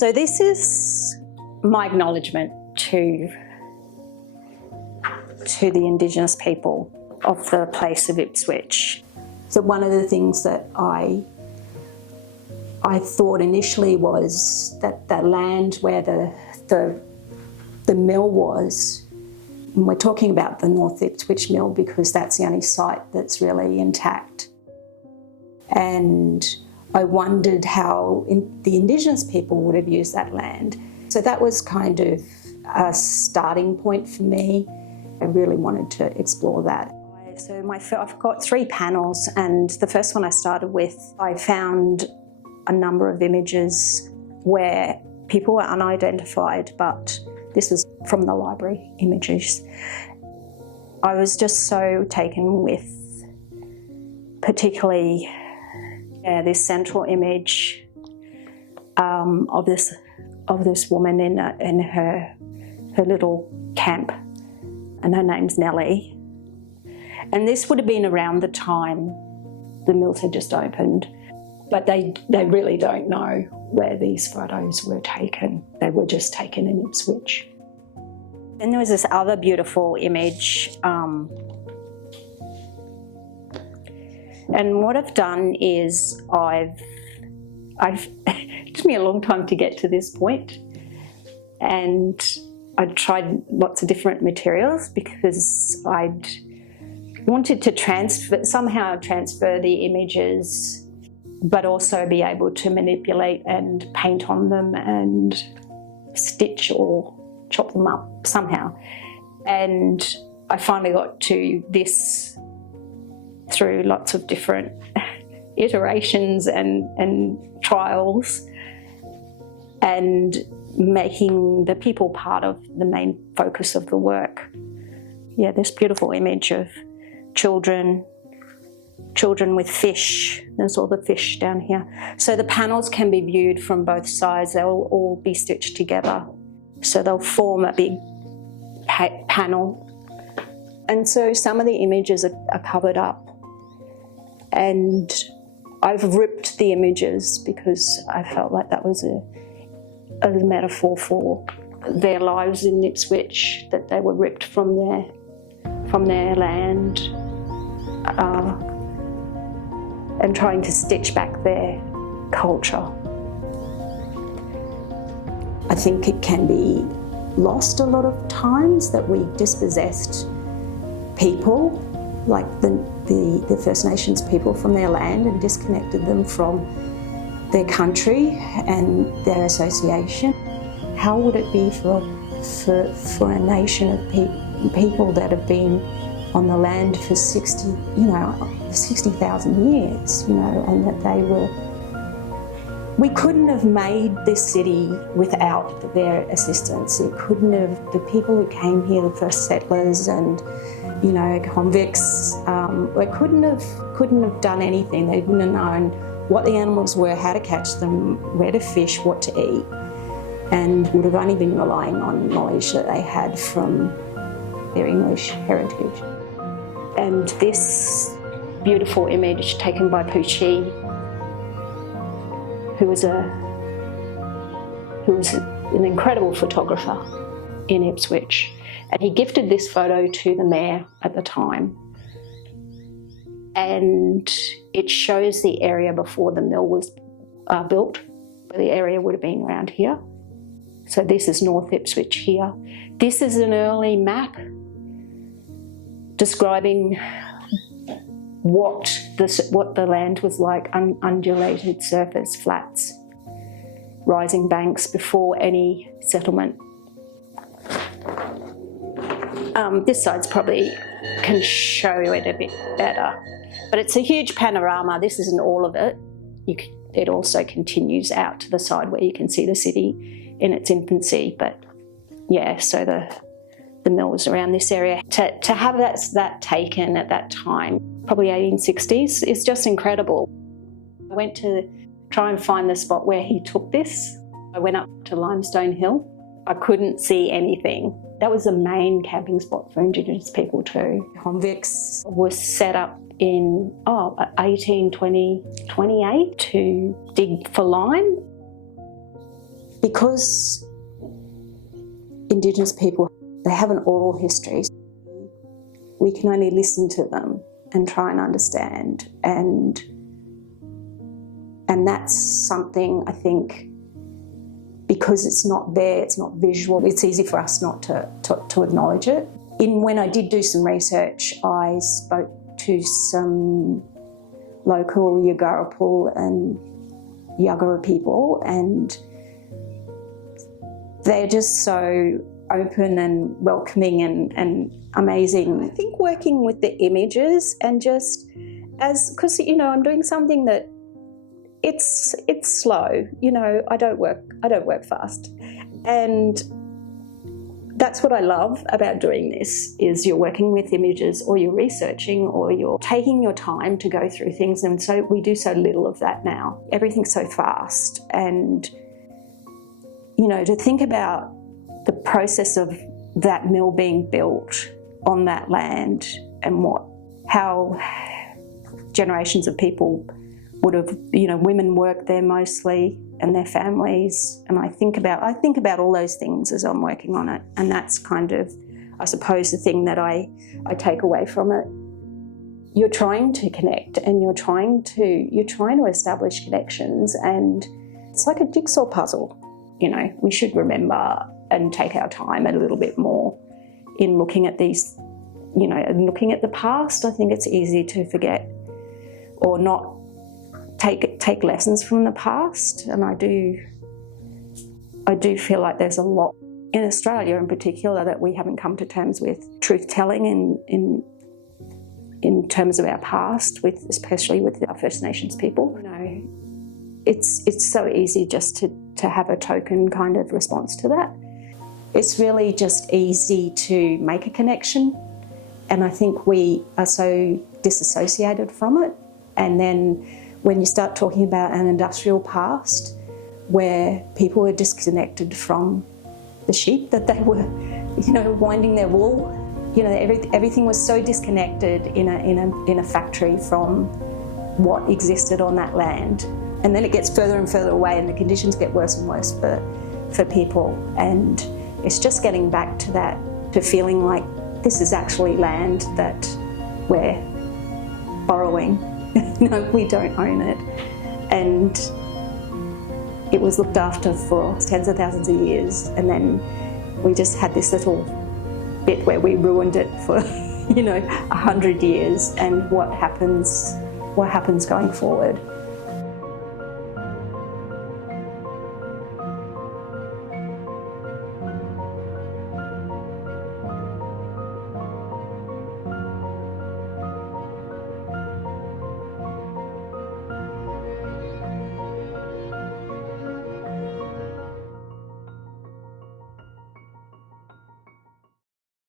So this is my acknowledgement to the Indigenous people of the place of Ipswich. So one of the things that I thought initially was that the land where the mill was, and we're talking about the North Ipswich mill because that's the only site that's really intact. And I wondered how the Indigenous people would have used that land. So that was kind of a starting point for me. I really wanted to explore that. So I've got 3 panels, and the first one I started with, I found a number of images where people were unidentified, but this was from the library images. I was just so taken with particularly this central image of this woman in her little camp, and her name's Nellie. And this would have been around the time the mills had just opened, but they really don't know where these photos were taken. They were just taken in Ipswich. Then there was this other beautiful image. And what I've done is it took me a long time to get to this point, and I tried lots of different materials because I'd wanted to somehow transfer the images, but also be able to manipulate and paint on them and stitch or chop them up somehow. And I finally got to this through lots of different iterations and trials, and making the people part of the main focus of the work. Yeah, this beautiful image of children with fish. There's all the fish down here. So the panels can be viewed from both sides. They'll all be stitched together. So they'll form a big panel. And so some of the images are covered up. And I've ripped the images because I felt like that was a metaphor for their lives in Ipswich, that they were ripped from their land, and trying to stitch back their culture. I think it can be lost a lot of times that we dispossessed people, like the First Nations people, from their land and disconnected them from their country and their association. How would it be for a nation of people that have been on the land for 60,000 years, and that we couldn't have made this city without their assistance. It couldn't have, the people who came here, the first settlers and, convicts, they couldn't have done anything. They wouldn't have known what the animals were, how to catch them, where to fish, what to eat, and would have only been relying on knowledge that they had from their English heritage. And this beautiful image taken by Poochie, who was an incredible photographer in Ipswich, and he gifted this photo to the mayor at the time. And it shows the area before the mill was built, where the area would have been around here. So this is North Ipswich here. This is an early map describing what the land was like: undulated surface, flats, rising banks before any settlement. This side's probably can show it a bit better, but it's a huge panorama. This isn't all of it. It also continues out to the side where you can see the city in its infancy. But yeah, so the mill was around this area. To have that taken at that time, probably 1860s, is just incredible. I went to try and find the spot where he took this. I went up to Limestone Hill. I couldn't see anything. That was the main camping spot for Indigenous people too. Convicts was set up in 1828 to dig for lime. because Indigenous people, they have an oral history, we can only listen to them and try and understand, and that's something, I think, because it's not there, it's not visual, it's easy for us not to acknowledge it. When I did do some research, I spoke to some local Yugarapul and Yagara people, and they're just so open and welcoming and amazing. I think working with the images and just because, you know, I'm doing something that it's slow, you know, I don't work fast. And that's what I love about doing this, is you're working with images, or you're researching, or you're taking your time to go through things. And so we do so little of that now. Everything's so fast. And, you know, to think about the process of that mill being built on that land, and how generations of people would have, you know, women worked there mostly, and their families. And I think about all those things as I'm working on it. And that's kind of, I suppose, the thing that I take away from it. You're trying to connect, and you're trying to establish connections, and it's like a jigsaw puzzle. You know, we should remember and take our time a little bit more in looking at these, you know, and looking at the past. I think it's easy to forget or not take lessons from the past, and I do feel like there's a lot in Australia in particular that we haven't come to terms with. Truth-telling in terms of our past, especially with our First Nations people. You know, it's so easy just to have a token kind of response to that. It's really just easy to make a connection, and I think we are so disassociated from it. And then when you start talking about an industrial past where people were disconnected from the sheep that they were, you know, winding their wool, you know, everything was so disconnected in a factory from what existed on that land. And then it gets further and further away, and the conditions get worse and worse for people. And it's just getting back to that, to feeling like this is actually land that we're borrowing. No, we don't own it. And it was looked after for tens of thousands of years, and then we just had this little bit where we ruined it for, you know, 100 years. And what happens going forward?